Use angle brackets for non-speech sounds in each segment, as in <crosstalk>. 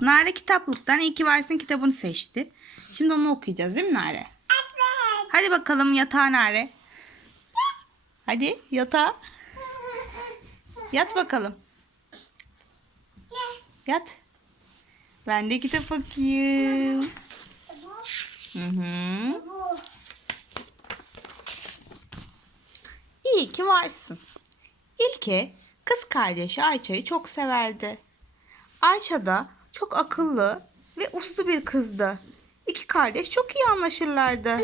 Nare kitaplıktan İyi ki varsın kitabını seçti. Şimdi onu okuyacağız değil mi Nare? Evet. Hadi bakalım yatağa Nare. Hadi yatağa. Yat bakalım. Yat. Ben de kitap okuyayım. Hı hı. İyi ki varsın. İlke kız kardeşi Ayça'yı çok severdi. Ayça da çok akıllı ve uslu bir kızdı. İki kardeş çok iyi anlaşırlardı.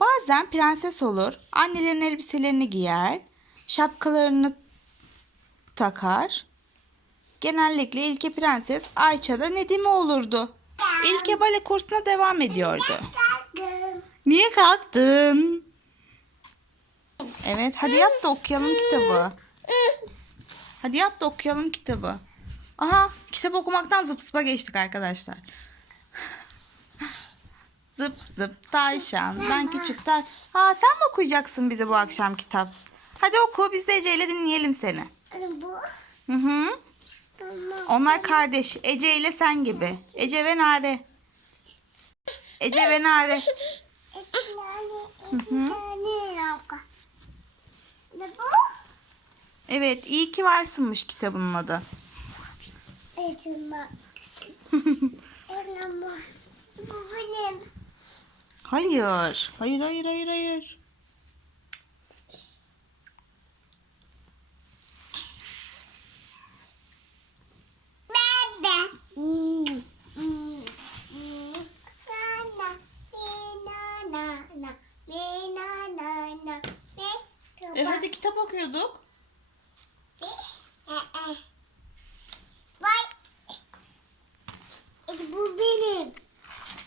Bazen prenses olur, annelerin elbiselerini giyer, şapkalarını takar. Genellikle İlke prenses, Ayça da Nedime olurdu. İlke bale kursuna devam ediyordu. Niye kalktın? Evet hadi yat da okuyalım kitabı. Hadi yat da okuyalım kitabı. Aha kitap okumaktan zıp zıpa geçtik arkadaşlar. <laughs> Zıp zıp tayşan ben küçük tay. Ha sen mi okuyacaksın bize bu akşam kitap? Hadi oku biz de Ece ile dinleyelim seni. Bu. Hı hı. Onlar kardeş. Ece ile sen gibi. Ece ve Nare. Ece ve Nare. <laughs> Ne bu? Evet iyi ki varsınmış kitabının adı. Ecima. Elma. Bu benim. Hayır. Hayır hayır hayır hayır. Ben de. Hmm, hmm,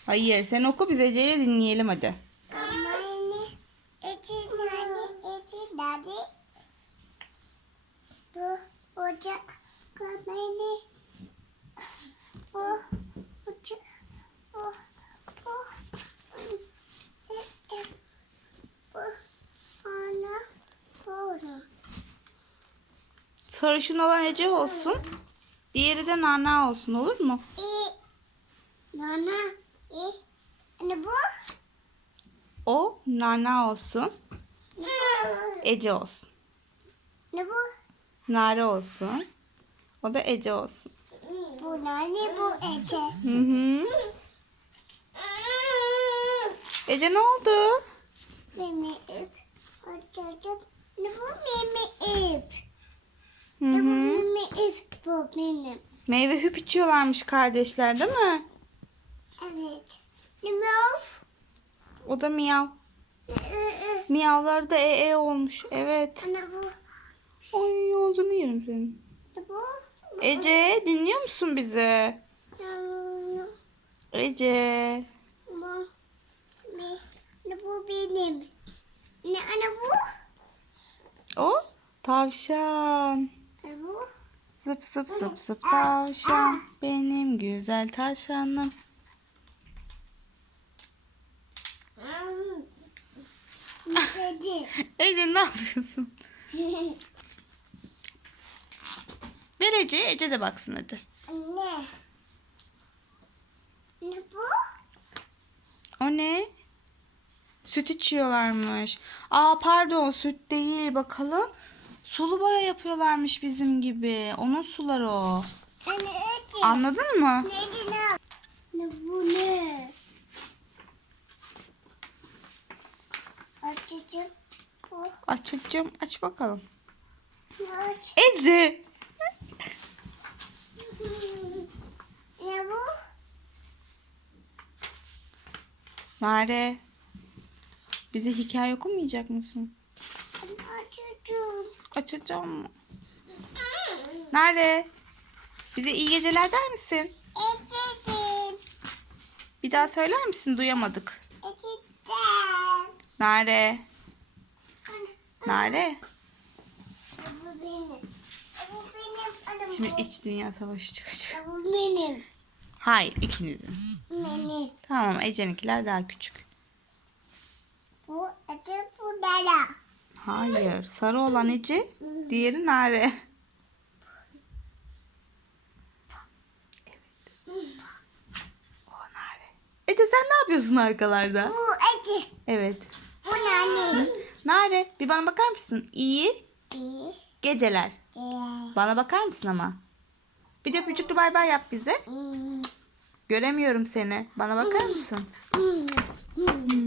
Hayır sen oku biz Ece ile dinleyelim hadi. Kamani, eti nani, eti nani. Bu ocak, kamani. Bu ocak, bu. Sarışın olan Ece olsun. Diğeri de Nana olsun olur mu? E, nana, ne bu? O Nana olsun. Ece olsun. Ne bu? Nare olsun. O da Ece olsun. Bu nane, bu ece. Hı hı. Ece ne oldu? Mimi ip. Ne bu mimi ip? Ne bu mimi ip? Bu benim. Meyve hüp içiyorlarmış kardeşler değil mi? Evet. Bu? O da miyav. Ee, Miyavlar da e e olmuş. Evet. Ne bu? Ay ağzını yerim senin. Bu? Ece dinliyor musun bizi? Ece. bu? Ne? Bu benim? Ne ne bu? O tavşan. Ne bu? Zıp zıp zıp zıp tavşan. Benim güzel tavşanım. Nefeci. Ece ne yapıyorsun? <laughs> Ver Ece. Ece de baksın hadi. Ne? Ne bu? O ne? Süt içiyorlarmış. Aa pardon süt değil bakalım. Sulu boya yapıyorlarmış bizim gibi. Onun suları o. Ne ece? Anladın mı? Ne bu ne? Açacağım. Bu Açacağım. Aç bakalım. aç. Ece. Ne bu? Nare. Bize hikaye okumayacak mısın? Açacağım. Açacağım mı? Nare. Bize iyi geceler der misin? Açacağım. Bir daha söyler misin? Duyamadık. Açacağım. Nare. Nare. Bu benim. Bu benim. Şimdi iç dünya savaşı çıkacak. Bu benim. Hayır ikinizin. Benim. Tamam Ece'ninkiler daha küçük. Bu açı bu dala. Hayır. Sarı olan Ece, diğeri Nare. Evet. Ece sen ne yapıyorsun arkalarda? Bu acı. Evet. Bu nane. Nare bir bana bakar mısın? İyi İyi. geceler. Gel. Bana bakar mısın ama? Bir de öpücüklü bay bay yap bize. Hmm. Göremiyorum seni. Bana bakar mısın? Hmm. Hmm.